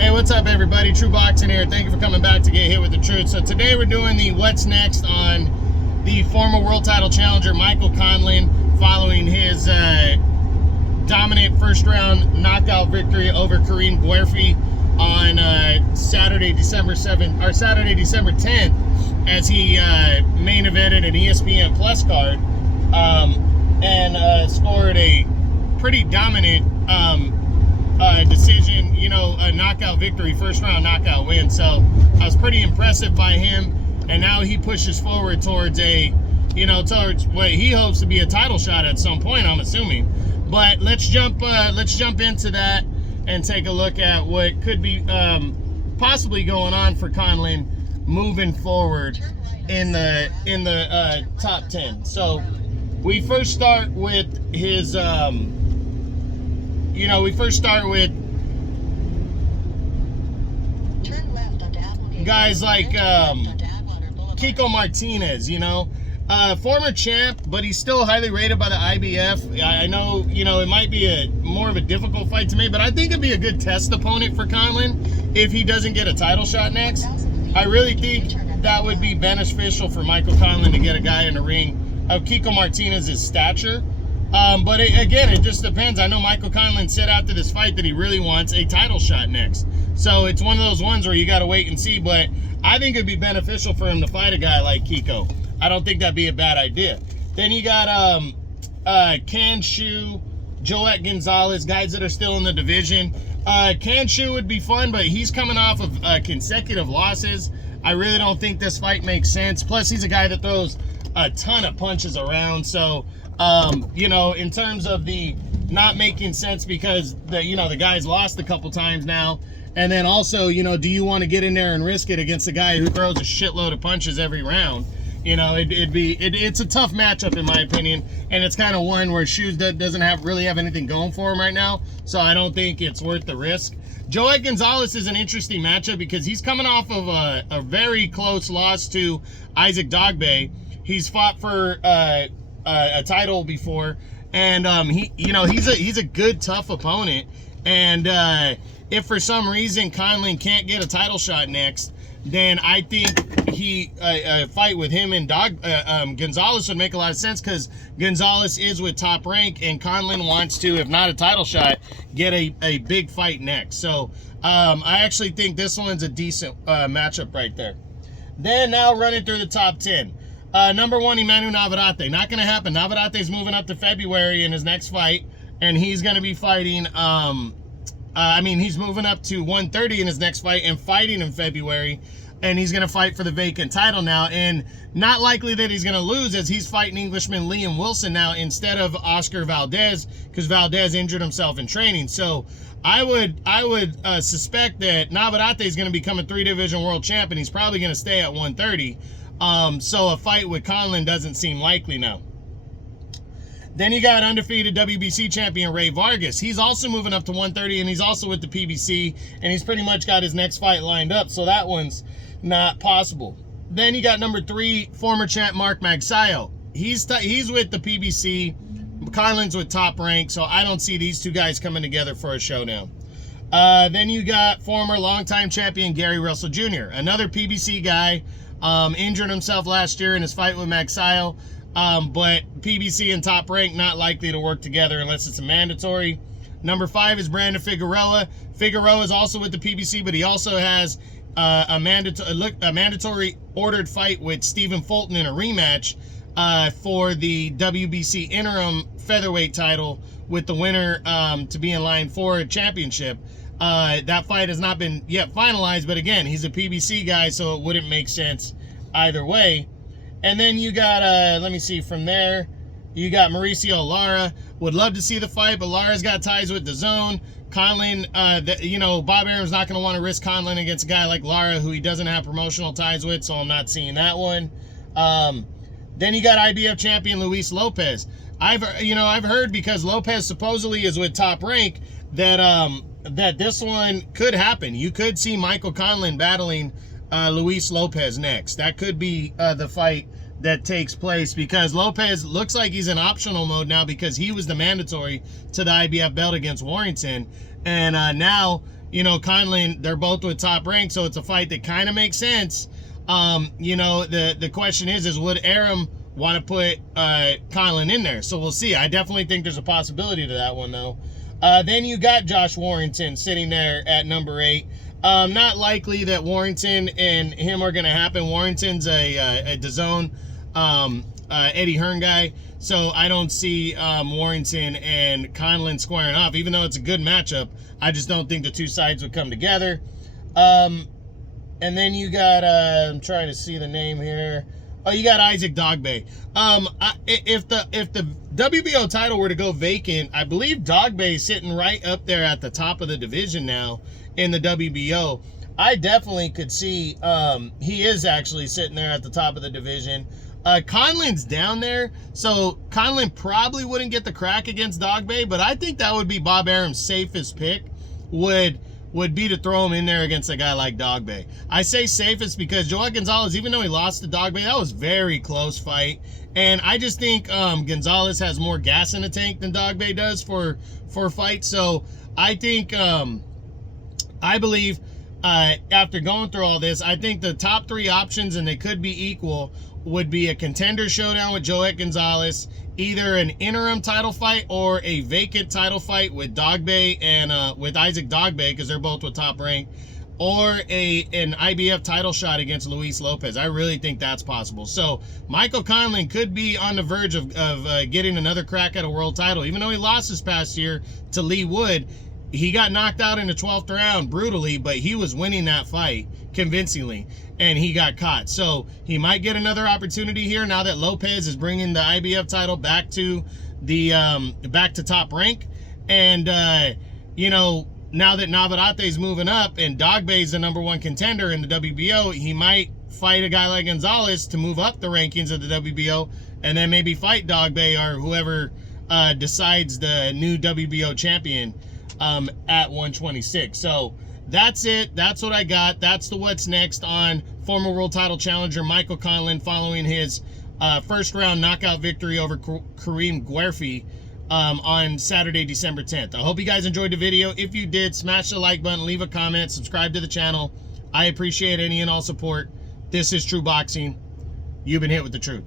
Hey, what's up, everybody? True Boxing here. Thank you for coming back to Get Hit with the Truth. So today we're doing the What's Next on the former world title challenger Michael Conlan following his dominant first-round knockout victory over Karim Guerfi on Saturday, December 10th, as he main evented an ESPN Plus card and scored a pretty dominant decision, a knockout victory, first round knockout win. So I was pretty impressive by him, and now he pushes forward towards towards what he hopes to be a title shot at some point, I'm assuming. But let's jump into that and take a look at what could be possibly going on for Conlan moving forward in the top 10. So we first start with his guys like Kiko Martinez, former champ, but he's still highly rated by the IBF. I know, it might be more of a difficult fight to me, but I think it'd be a good test opponent for Conlan if he doesn't get a title shot next. I really think that would be beneficial for Michael Conlan to get a guy in the ring of Kiko Martinez's stature. But again, it just depends. I know Michael Conlan said after this fight that he really wants a title shot next. So it's one of those ones where you got to wait and see. But I think it'd be beneficial for him to fight a guy like Kiko. I don't think that'd be a bad idea. Then you got Can Shu, Joet Gonzalez, guys that are still in the division. Can Shu would be fun, but he's coming off of consecutive losses. I really don't think this fight makes sense. Plus, he's a guy that throws a ton of punches around. So, in terms of the not making sense because the guy's lost a couple times now. And then also, do you want to get in there and risk it against a guy who throws a shitload of punches every round? It's a tough matchup in my opinion, and it's kind of one where Shoes doesn't really have anything going for him right now, so I don't think it's worth the risk. Joet Gonzalez is an interesting matchup because he's coming off of a very close loss to Isaac Dogbe. He's fought for a title before, and he's a good, tough opponent. And if for some reason Conlan can't get a title shot next, then I think a fight with him and Gonzalez would make a lot of sense, because Gonzalez is with Top Rank, and Conlan wants to, if not a title shot, get a big fight next. So I actually think this one's a decent matchup right there. Then now running through the top 10. Number 1, Emmanuel Navarrete. Not going to happen. Navarrete's moving up to February in his next fight, and he's going to be fighting, he's moving up to 130 in his next fight and fighting in February, and he's going to fight for the vacant title now, and not likely that he's going to lose, as he's fighting Englishman Liam Wilson now instead of Oscar Valdez, because Valdez injured himself in training. So I would suspect that Navarrete is going to become a 3-division world champ, and he's probably going to stay at 130. So a fight with Conlan doesn't seem likely now. Then you got undefeated WBC champion Ray Vargas. He's also moving up to 130, and he's also with the PBC, and he's pretty much got his next fight lined up, so that one's not possible. Then you got number 3, former champ Mark Magsayo. He's with the PBC. Conlan's with Top Rank, so I don't see these two guys coming together for a showdown. Then you got former longtime champion Gary Russell Jr., another PBC guy, injured himself last year in his fight with Magsayo. But PBC and Top Rank not likely to work together unless it's a mandatory. Number 5 is Brandon Figueroa. Figueroa is also with the PBC, but he also has a mandatory ordered fight with Stephen Fulton in a rematch for the WBC interim featherweight title, with the winner to be in line for a championship. That fight has not been yet finalized, but again, he's a PBC guy, so it wouldn't make sense either way. And then you got, let me see, from there, you got Mauricio Lara. Would love to see the fight, but Lara's got ties with DAZN. Conlan, Bob Arum's not going to want to risk Conlan against a guy like Lara, who he doesn't have promotional ties with, so I'm not seeing that one. Then you got IBF champion Luis Lopez. I've heard, because Lopez supposedly is with Top Rank, that this one could happen. You could see Michael Conlan battling Luis Lopez next. That could be the fight that takes place, because Lopez looks like he's in optional mode now, because he was the mandatory to the IBF belt against Warrington, and now you know, Conlan, they're both with top rank, so it's a fight that kind of makes sense. You know, the question is would Arum want to put Conlan in there? So we'll see. I definitely think there's a possibility to that one, though. Then you got Josh Warrington sitting there at number 8. Not likely that Warrington and him are going to happen. Warrington's a DAZN Eddie Hearn guy, so I don't see Warrington and Conlan squaring off. Even though it's a good matchup, I just don't think the two sides would come together. And then you got, I'm trying to see the name here. Oh, you got Isaac Dogbe. If the WBO title were to go vacant, I believe Dogbe is sitting right up there at the top of the division now in the WBO. I definitely could see he is actually sitting there at the top of the division. Conlan's down there, so Conlan probably wouldn't get the crack against Dogbe, but I think that would be Bob Arum's safest pick. Would be to throw him in there against a guy like Dogbe. I say safest because Joel Gonzalez, even though he lost to Dogbe, that was a very close fight. And I just think Gonzalez has more gas in the tank than Dogbe does for fights. So I think, I believe, after going through all this, I think the top 3 options, and they could be equal, would be a contender showdown with Joel Gonzalez, either an interim title fight or a vacant title fight with Dogbe and with Isaac Dogbe, because they're both with top rank, or an IBF title shot against Luis Lopez. I really think that's possible. So Michael Conlan could be on the verge of getting another crack at a world title. Even though he lost this past year to Lee Wood, he got knocked out in the 12th round brutally, but he was winning that fight convincingly, and he got caught. So he might get another opportunity here now that Lopez is bringing the IBF title back to the back to top rank. And you know, now that Navarrete is moving up and Dogbe is the #1 contender in the WBO, he might fight a guy like Gonzalez to move up the rankings of the WBO, and then maybe fight Dogbe or whoever decides the new WBO champion at 126. So that's it. That's what I got. That's the what's next on former world title challenger Michael Conlan following his first round knockout victory over Karim Guerfi on Saturday, December 10th. I hope you guys enjoyed the video. If you did, smash the like button, leave a comment, subscribe to the channel. I appreciate any and all support. This is True Boxing. You've been hit with the truth.